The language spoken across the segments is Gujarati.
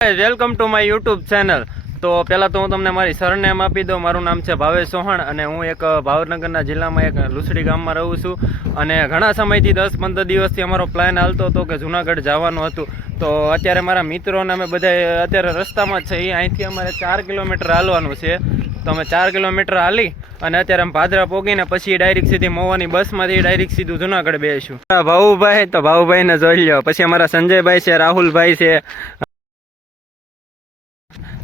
Welcome to my YouTube channel. તો પહેલાં તો હું તમને મારી સરનેમ આપી દઉં. મારું નામ છે ભાવેશ ચૌહાણ અને હું એક ભાવનગરના જિલ્લામાં એક લુસડી ગામમાં રહું છું. અને ઘણા સમયથી 10-15 દિવસથી અમારો પ્લાન હાલતો હતો કે જુનાગઢ જવાનું હતું. તો અત્યારે મારા મિત્રોને અમે બધા અત્યારે રસ્તામાં જ છે. અહીંથી અમારે 4 કિલોમીટર હાલવાનું છે. તો અમે 4 કિલોમીટર હાલી અને અત્યારે અમે ભાદરા પોગીને પછી ડાયરેક્ટ સીધી મોવાની બસમાંથી ડાયરેક્ટ સીધું જુનાગઢ બેસીશું. ભાવુભાઈ તો ભાવુભાઈને જોઈ લો. પછી અમારા સંજયભાઈ છે, રાહુલભાઈ છે.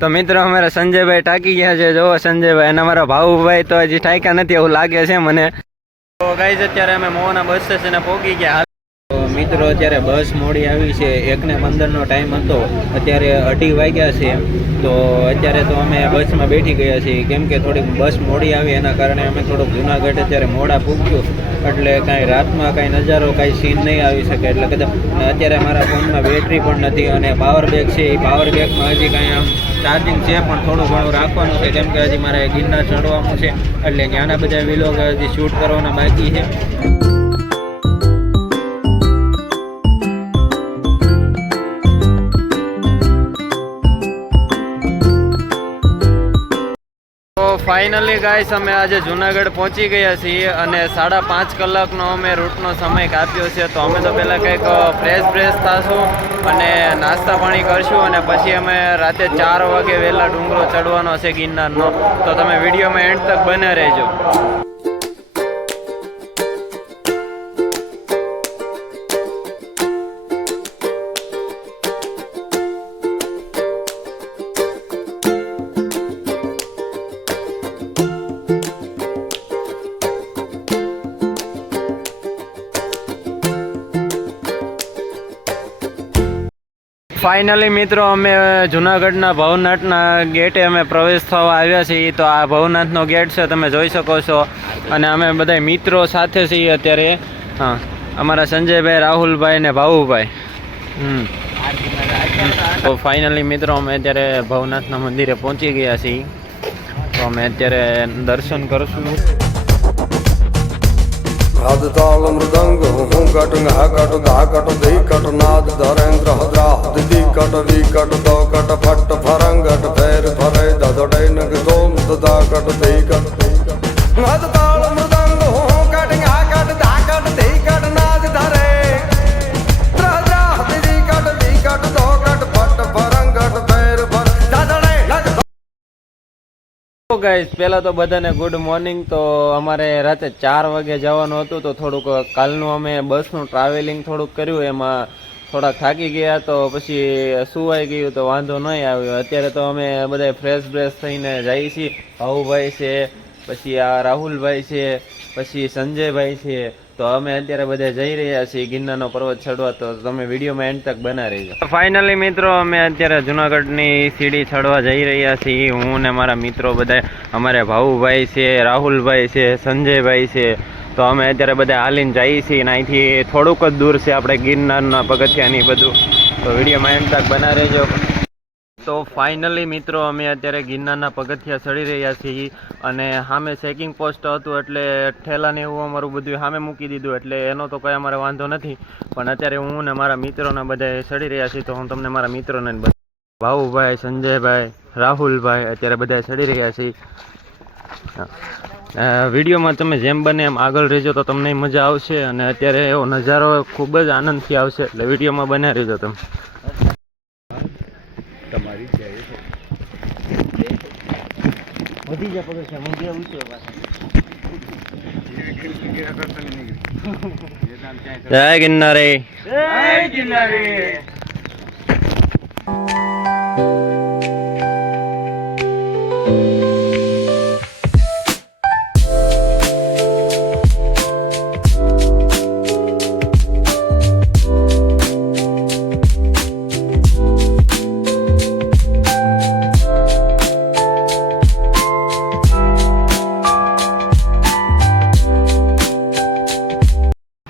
તો મિત્રો અમારા સંજયભાઈ ટાંકી ગયા છે. જો સંજયભાઈ અને અમારા ભાવુભાઈ તો હજી ટાંક્યા નથી એવું લાગે છે મને. તો ગાઈઝ અત્યારે અમે મોવાના બસ સ્ટેશને પહોંચી ગયા. મિત્રો અત્યારે બસ મોડી આવી છે. 1:15નો ટાઈમ હતો, અત્યારે 2:30 વાગ્યા છે. તો અત્યારે તો અમે બસમાં બેઠી ગયા છીએ કેમ કે થોડીક બસ મોડી આવી એના કારણે અમે થોડુંક જુનાગઢ અત્યારે મોડા પૂગ્યું. એટલે કાંઈ રાતમાં કાંઈ નજારો કાંઈ સીન નહીં આવી શકે. એટલે કદાચ અત્યારે મારા ફોનમાં બેટરી પણ નથી અને પાવર બેગ છે. એ પાવર બેગમાં હજી કાંઈ આમ ચાર્જિંગ છે પણ થોડું ઘણું રાખવાનું છે કેમ કે હજી મારે ગિરનાર ચડવાનું છે. એટલે ત્યાંના બધા વિલોગ હજી શૂટ કરવાના બાકી છે. ફાઇનલી ગાઈસ અમે આજે જુનાગઢ પહોંચી ગયા છીએ અને 5.5 કલાકનો અમે રૂટનો સમય કાપ્યો છે. તો અમે તો પહેલાં કંઈક ફ્રેશ થશું અને નાસ્તા પાણી કરશું અને પછી અમે રાતે 4 વાગે વહેલા ડુંગરો ચડવાનો છે ગિરનારનો. તો તમે વિડીયોમાં એન્ડ તક બને રહેજો. ફાઇનલી મિત્રો અમે જુનાગઢના ભવનાથના ગેટે અમે પ્રવેશ થવા આવ્યા છીએ. તો આ ભવનાથનો ગેટ છે, તમે જોઈ શકો છો. અને અમે બધા મિત્રો સાથે છીએ અત્યારે. હા, અમારા સંજયભાઈ, રાહુલભાઈ ને ભાવુભાઈ. તો ફાઇનલી મિત્રો અમે અત્યારે ભવનાથના મંદિરે પહોંચી ગયા છીએ. તો અમે અત્યારે દર્શન કરશું. ताल मृदंग हूँ कट हा कट धा कट धी कट नाद धरेन्द्र हद्रा दी कट वी कट दो कट फट फरंगट फेर फरे ददड़े नग सोम ददा कट धी कट नाद ताल मृदंग हूँ कट हा कट धा कट धी कट नाद धरे हद्रा दी कट वी कट दो कट फट फरंगट फेर फर ददड़े नग. ગાઈસ પહેલાં તો બધાને ગુડ મોર્નિંગ. તો અમારે રાતે 4 વાગે જવાનું હતું. તો થોડુંક કાલનું અમે બસનું ટ્રાવેલિંગ થોડુંક કર્યું, એમાં થોડાક થાકી ગયા તો પછી સુવાઈ ગયું તો વાંધો નહીં આવ્યો. અત્યારે તો અમે બધા ફ્રેશ થઈને જઈએ છીએ. ભાવુભાઈ છે, પછી આ રાહુલભાઈ છે, પછી સંજયભાઈ છે. તો અમે અત્યારે બધા જઈ રહ્યા છીએ ગિરનારનો પર્વત ચડવા. તો તમે વિડીયોમાં એન્ડ તક બના રહેજો. ફાઇનલી મિત્રો અમે અત્યારે જુનાગઢની સીડી ચડવા જઈ રહ્યા છીએ. હું ને મારા મિત્રો બધા, અમારે ભાવુભાઈ છે, રાહુલભાઈ છે, સંજયભાઈ છે. તો અમે અત્યારે બધા હાલીને જઈએ છીએ અને અહીંથી થોડુંક જ દૂર છે આપણે ગિરનારના પગથિયાની બધું. તો વિડીયોમાં એન્ડ તક બના રહેજો. તો ફાઇનલી મિત્રો અમે અત્યારે ગિરનારના પગથિયા ચડી રહ્યા છીએ અને સામે ચેકિંગ પોસ્ટ હતું એટલે ઠેલાને એવું અમારું બધું સામે મૂકી દીધું એટલે એનો તો કંઈ અમારે વાંધો નથી. પણ અત્યારે હું ને મારા મિત્રોને બધા ચડી રહ્યા છીએ. તો હું તમને મારા મિત્રોને ભાવુભાઈ, સંજયભાઈ, રાહુલભાઈ અત્યારે બધા ચડી રહ્યા છીએ. વિડીયોમાં તમે જેમ બને એમ આગળ રહેજો તો તમને મજા આવશે અને અત્યારે એવો નજારો ખૂબ જ આનંદથી આવશે. એટલે વિડીયોમાં બને રહેજો તમે. વધી જાય પગથિયા મંદિર ઊંચો જય ગિરનારે, જય ગિરનારે.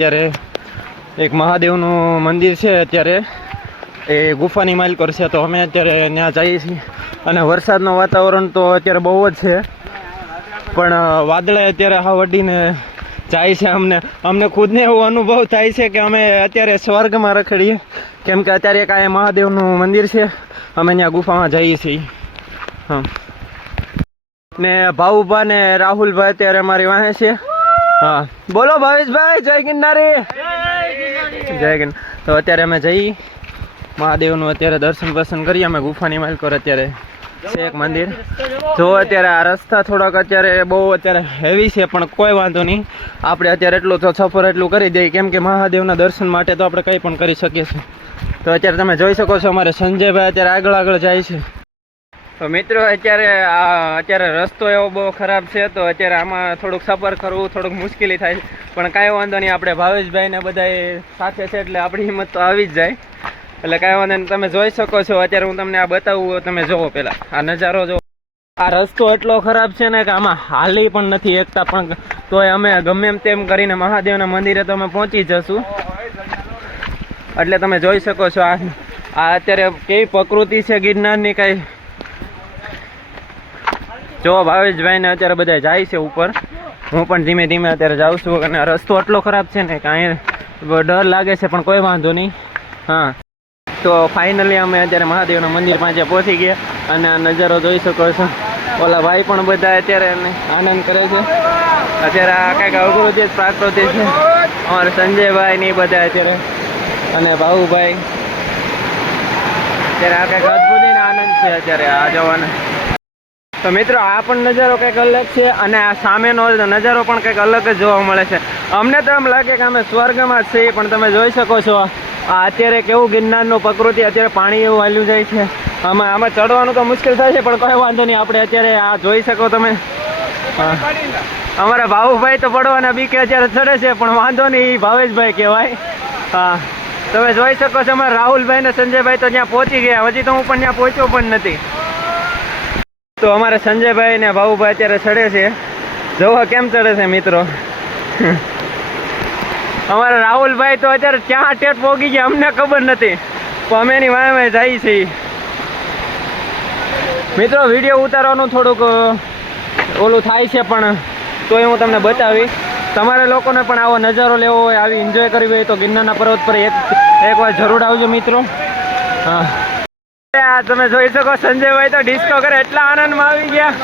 અત્યારે એક મહાદેવનું મંદિર છે. અત્યારે એ ગુફાની માલિકો છે. તો અમે અત્યારે ત્યાં જઈએ છીએ અને વરસાદનું વાતાવરણ તો અત્યારે બહુ જ છે પણ વાદળે અત્યારે હા વડીને જાય છે. અમને ખુદને એવો અનુભવ થાય છે કે અમે અત્યારે સ્વર્ગમાં રખડીએ, કેમ કે અત્યારે એક આ મહાદેવનું મંદિર છે, અમે ત્યાં ગુફામાં જઈએ છીએ. હા, ને ભાઉભા ને રાહુલભાઈ અત્યારે અમારી વાહે છે. હા, બોલો ભાવેશભાઈ, જય ગિરનારી. જય ગિરનાર. તો અત્યારે અમે જઈ મહાદેવનું અત્યારે દર્શન કરીએ અમે ગુફાની માલકોર. અત્યારે છે એક મંદિર. જો અત્યારે આ રસ્તા થોડાક અત્યારે બહુ અત્યારે હેવી છે, પણ કોઈ વાંધો નહીં, આપણે અત્યારે એટલું તો સફર એટલું કરી દઈએ, કેમ કે મહાદેવના દર્શન માટે તો આપણે કંઈ પણ કરી શકીએ છીએ. તો અત્યારે તમે જોઈ શકો છો અમારે સંજયભાઈ અત્યારે આગળ જાય છે. તો મિત્રો અત્યારે રસ્તો એવો બહુ ખરાબ છે, તો અત્યારે આમાં થોડુંક સફર કરવું થોડુંક મુશ્કેલી થાય છે, પણ કાંઈ વાંધો નહીં, આપણે ભાવેશભાઈ ને બધા સાથે છે એટલે આપણી હિંમત તો આવી જ જાય, એટલે કાંઈ વાંધો નહીં. તમે જોઈ શકો છો અત્યારે હું તમને આ બતાવું, તમે જોવો પહેલાં આ નજારો જો. આ રસ્તો એટલો ખરાબ છે ને કે આમાં હાલી પણ નથી એકતા, પણ તોય અમે ગમે એમ તેમ કરીને મહાદેવના મંદિરે તો અમે પહોંચી જશું. એટલે તમે જોઈ શકો છો આ અત્યારે કેવી પ્રકૃતિ છે ગિરનારની. કાંઈ જો ભાવેશભાઈને અત્યારે બધા જાય છે ઉપર, હું પણ ધીમે ધીમે અત્યારે જાઉં છું, અને રસ્તો એટલો ખરાબ છે ને કે અહીંયા ડર લાગે છે, પણ કોઈ વાંધો નહીં. હા, તો ફાઇનલી અમે અત્યારે મહાદેવના મંદિર પાસે પહોંચી ગયા, અને આ નજારો જોઈ શકો છો. ઓલા ભાઈ પણ બધા અત્યારે આનંદ કરે છે. અત્યારે આ કંઈક અઘરું છે, પ્રાકૃતિક છે. અમારે સંજયભાઈ ને બધા અત્યારે, અને ભાઉભાઈ અત્યારે આ કંઈક અદભુત આનંદ છે અત્યારે આ જવાના. તો મિત્રો આ પણ નજારો કંઈક અલગ છે, અને આ સામેનો નજારો પણ કંઈક અલગ જ જોવા મળે છે. અમને તો એમ લાગે કે અમે સ્વર્ગમાં જ છીએ, પણ તમે જોઈ શકો છો આ અત્યારે કેવું ગિરનારનું પ્રકૃતિ, અત્યારે પાણી એવું હાલ્યું જાય છે. આમાં ચડવાનું તો મુશ્કેલ થાય છે, પણ કોઈ વાંધો નહીં, આપણે અત્યારે આ જોઈ શકો તમે. અમારા ભાવુભાઈ તો પડવાના બીકે અત્યારે ચડે છે, પણ વાંધો નહીં, ભાવેશભાઈ કહેવાય. હા, તમે જોઈ શકો છો અમારા રાહુલભાઈ ને સંજયભાઈ તો ત્યાં પહોંચી ગયા, હજી તો હું પણ ત્યાં પહોંચ્યો પણ નથી. તો અમારે સંજયભાઈ ને ભાવુભાઈ અત્યારે ચડે છે, જોવા કેમ ચડે છે મિત્રો. અમારા રાહુલભાઈ તો અત્યારે ક્યાં ટેટ પોગી ગયા અમને ખબર નથી, પણ અમે એની વાય જઈએ છીએ. મિત્રો વિડીયો ઉતારવાનું થોડુંક ઓલું થાય છે, પણ તોય હું તમને બતાવી. તમારે લોકોને પણ આવો નજારો લેવો હોય, આવી એન્જોય કરવી હોય, તો ગિરનારના પર્વત પર એકવાર જરૂર આવજો મિત્રો. હા, તમે જોઈ શકો સંજયભાઈ તો ડિસ્કો કરે, એટલા આનંદમાં આવી ગયા.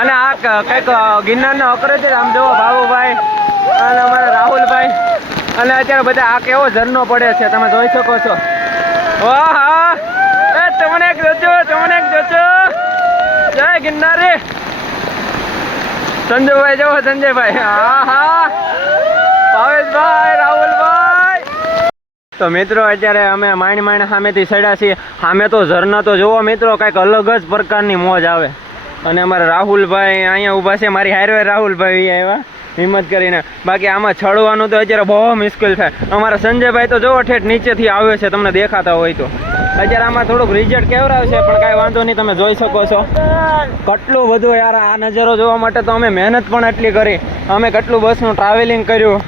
અને આ કંઈક ગિરનારનો અકરે છે, આમ જોવો ભાવુભાઈ અને અમારા રાહુલભાઈ, અને અત્યારે બધા આ કેવો ઝરનો પડે છે, તમે જોઈ શકો છો. વાહ હા, તમને એક જોજો, જય ગિરનારી. સંજયભાઈ જવો, સંજયભાઈ, હા હા, ભાવેશભાઈ, રાહુલભાઈ. તો મિત્રો અત્યારે અમે માંડ સામેથી ચડ્યા છીએ. સામે તો ઝરણા તો જોવો મિત્રો, કંઈક અલગ જ પ્રકારની મોજ આવે. અને અમારા રાહુલભાઈ અહીંયા ઊભા છે, મારી હારવે રાહુલભાઈ આવ્યા હિંમત કરીને. બાકી આમાં ચડવાનું તો અત્યારે બહુ મુશ્કેલ થાય. અમારા સંજયભાઈ તો જોવો ઠેઠ નીચેથી આવે છે, તમને દેખાતા હોય તો. અત્યારે આમાં થોડુંક રિઝલ્ટ કેવરાવશે, પણ કાંઈ વાંધો નહીં, તમે જોઈ શકો છો કેટલું બધું યાર. આ નજારો જોવા માટે તો અમે મહેનત પણ એટલી કરી, અમે કેટલું બસનું ટ્રાવેલિંગ કર્યું,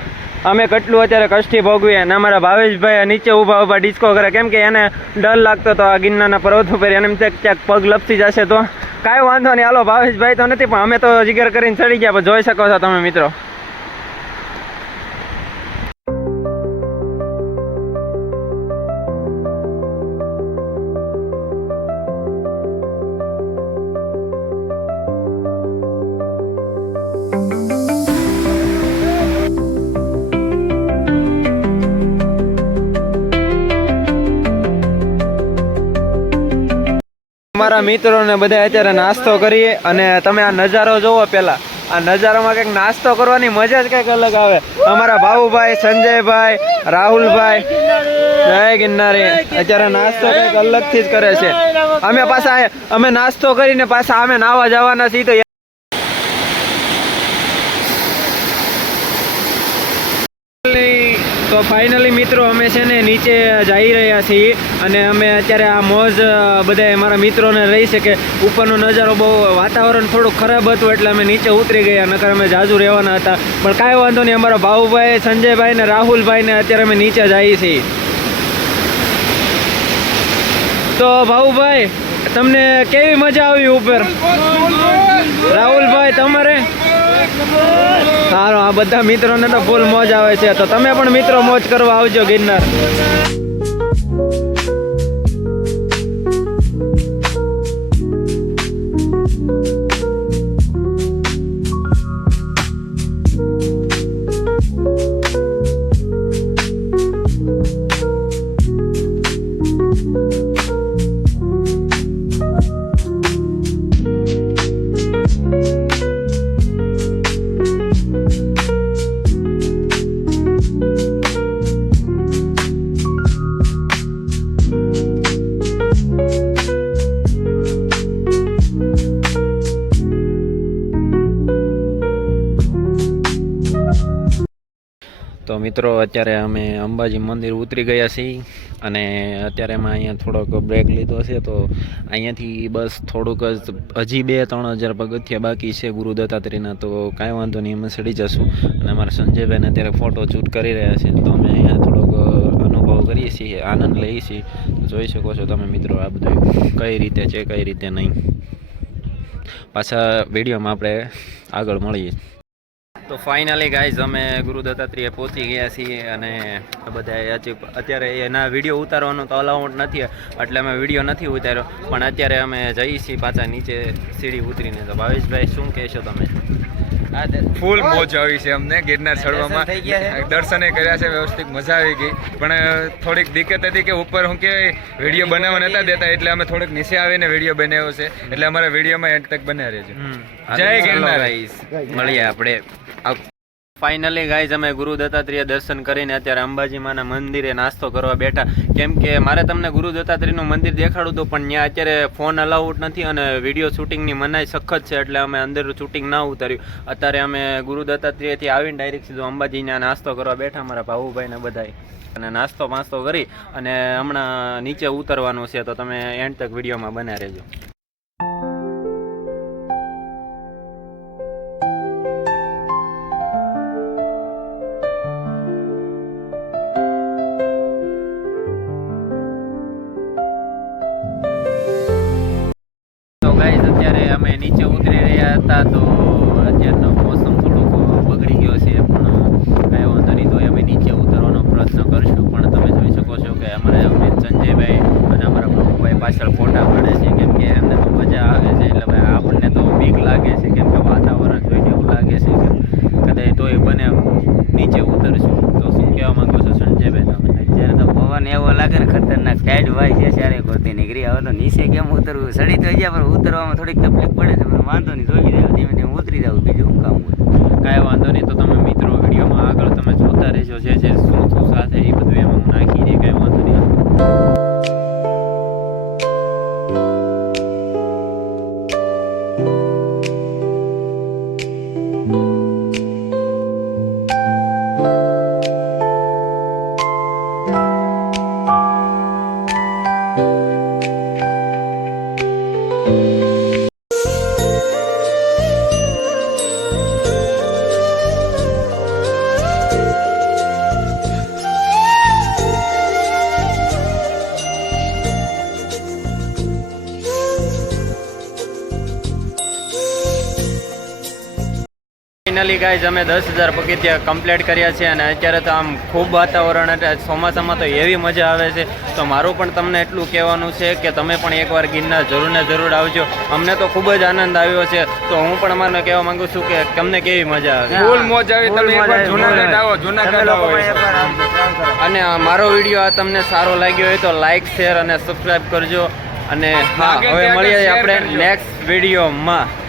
અમે કેટલું અત્યારે કષ્ટી ભોગવીએ. અને અમારા ભાવેશભાઈ નીચે ઊભા ડિસ્કો કરે, કેમ કે એને ડર લાગતો હતો આ ગિરનારના પર્વત ઉપર, એને એમ ક્યાંક પગ લપસી જશે. તો કાંઈ વાંધો નહીં, હાલો ભાવેશભાઈ તો નથી, પણ અમે તો જીગર કરીને ચડી ગયા. પણ જોઈ શકો છો તમે મિત્રો. અમારા મિત્રોને બધા અત્યારે નાસ્તો કરીએ, અને તમે આ નજારો જોવો. પહેલા આ નજારામાં કંઈક નાસ્તો કરવાની મજા જ કંઈક અલગ આવે. અમારા ભાવુભાઈ, સંજયભાઈ, રાહુલભાઈ, જય ગિરનારી અત્યારે નાસ્તો કંઈક અલગથી જ કરે છે. અમે નાસ્તો કરીને પાછા અમે નાવા જવાના છીએ. તો ફાઇનલી મિત્રો અમે છે ને નીચે જઈ રહ્યા છીએ, અને અમે અત્યારે આ મોજ બધા અમારા મિત્રોને રહી છે કે ઉપરનો નજારો બહુ વાતાવરણ થોડું ખરાબ હતું, એટલે અમે નીચે ઉતરી ગયા, નકર અમે જાજુ રહેવાના હતા. પણ કાંઈ વાંધો નહીં, અમારા ભાવુભાઈ, સંજયભાઈ ને રાહુલભાઈ ને અત્યારે અમે નીચે જઈએ છીએ. તો ભાઉભાઈ તમને કેવી મજા આવી ઉપર? રાહુલભાઈ તમારે? સારું, આ બધા મિત્રોને તો ફૂલ મોજ આવે છે, તો તમે પણ મિત્રો મોજ કરવા આવજો ગિરનાર. તો મિત્રો અત્યારે અમે અંબાજી મંદિર ઉતરી ગયા છીએ અને અત્યારે અમે અહીંયા થોડોક બ્રેક લીધો છે. તો અહીંયાથી બસ થોડુંક જ હજી 2-3 હજાર પગથિયા બાકી છે ગુરુ દત્તાત્રેયના. તો કાંઈ વાંધો નહીં, અમે ચડી જશું. અને અમારા સંજયભાઈને અત્યારે ફોટો શૂટ કરી રહ્યા છે, તો અમે અહીંયા થોડોક અનુભવ કરીએ છીએ, આનંદ લઈએ છીએ. તો જોઈ શકો છો તમે મિત્રો આ બધું કઈ રીતે છે, કઈ રીતે નહીં. પાછા વિડીયોમાં આપણે આગળ મળીએ. તો ફાઇનલી ગાઈઝ અમે ગુરુ દત્તાત્રેય પહોંચી ગયા છીએ અને બધા અત્યારે એના વિડીયો ઉતારવાનો તો અલાઉડ નથી, એટલે અમે વિડીયો નથી ઉતાર્યો. પણ અત્યારે અમે જઈએ છીએ પાછા નીચે સીડી ઉતરીને. તો ભાવેશભાઈ શું કહેશો તમે? ફૂલ મોજ આવી છે અમને ગિરનાર ચડવામાં. દર્શને કર્યા છે વ્યવસ્થિત, મજા આવી ગઈ. પણ થોડીક દિક્કત હતી કે ઉપર હું કહેવાય વિડીયો બનાવવા નતા દેતા, એટલે અમે થોડીક નીચે આવીને વિડીયો બનાવ્યો છે. એટલે અમારા વિડીયોમાં એન્ડ તક બન્યા રહેજો. જય ગિરનાર. મળીએ આપણે. ફાઇનલી ગાઈઝ અમે ગુરુ દત્તાત્રેય દર્શન કરીને અત્યારે અંબાજી માના મંદિરે નાસ્તો કરવા બેઠા. કેમ કે મારે તમને ગુરુ દત્તાત્રેયનું મંદિર દેખાડું હતું, પણ ત્યાં અત્યારે ફોન અલાઉડ નથી અને વિડીયો શૂટિંગની મનાઈ સખત છે, એટલે અમે અંદર શૂટિંગ ના ઉતાર્યું. અત્યારે અમે ગુરુ દત્તાત્રેયથી આવીને ડાયરેક્ટ સીધો અંબાજીના નાસ્તો કરવા બેઠા, મારા ભાવુભાઈને બધાય. અને નાસ્તો કરી અને હમણાં નીચે ઉતરવાનું છે, તો તમે એન્ડ તક વિડીયોમાં બન્યા રહેજો. અત્યારે અમે નીચે ઉતરી રહ્યા હતા, તો અત્યારનો મોસમ થોડોક બગડી ગયો છે, પણ કાંઈ વાંધો નહીં. તો અમે નીચે ઉતરવાનો પ્રયત્ન કરીશું. પણ તમે જોઈ શકો છો કે અમારા અમિત સંજયભાઈ અને અમારા પ્રભુભાઈ પાછળ ફોટા પાડે છે, કેમ કે એમને તો મજા આવે છે. એટલે ભાઈ આપણને તો બીક લાગે છે, કેમ કે વાતાવરણ જોઈને એવું લાગે છે કે કદાચ તોય બને નીચે ઉતરશું. તો શું કહેવા માંગો છો સંજયભાઈ તમે? અત્યારે તો પવન એવો લાગે ને ખતરનાક, ટાઈડ વાય છે ચારે કોરથી નીકળી. હવે તો નીચે કેમ ઉતરવું? ચડી તો ગયા, પણ ઉતરવામાં થોડીક તકલીફ પડે છે. પણ વાંધો નહીં, જોઈ રહ્યા ધીમે ધીમે ઉતરી જવું, બીજું શું કામ હોય. કાંઈ વાંધો નહીં. તો તમે મિત્રો વિડીયોમાં આગળ તમે જોતા રહેજો, જે શું સાથે એ બધું એમાં હું નાખી દઈએ. કાંઈ વાંધો નહીં. ફાઇનલી ગાઈઝ અમે 10,000 પગથિયા કમ્પ્લીટ કર્યા છે અને અત્યારે તો આમ ખૂબ વાતાવરણ, એટલે ચોમાસામાં તો એવી મજા આવે છે. તો મારું પણ તમને એટલું કહેવાનું છે કે તમે પણ એકવાર ગિરનાર જરૂર ને જરૂર આવજો. અમને તો ખૂબ જ આનંદ આવ્યો છે, તો હું પણ અમારને કહેવા માંગુ છું કે તમને કેવી મજા આવે? ફૂલ મોજ આવી. તમે એકવાર જૂનાગઢ આવો, જૂનાગઢ આવો. અને મારો વિડીયો આ તમને સારો લાગ્યો હોય તો લાઈક, શેર અને સબસ્ક્રાઈબ કરજો. અને હા, હવે મળીએ આપણે નેક્સ્ટ વિડીયોમાં.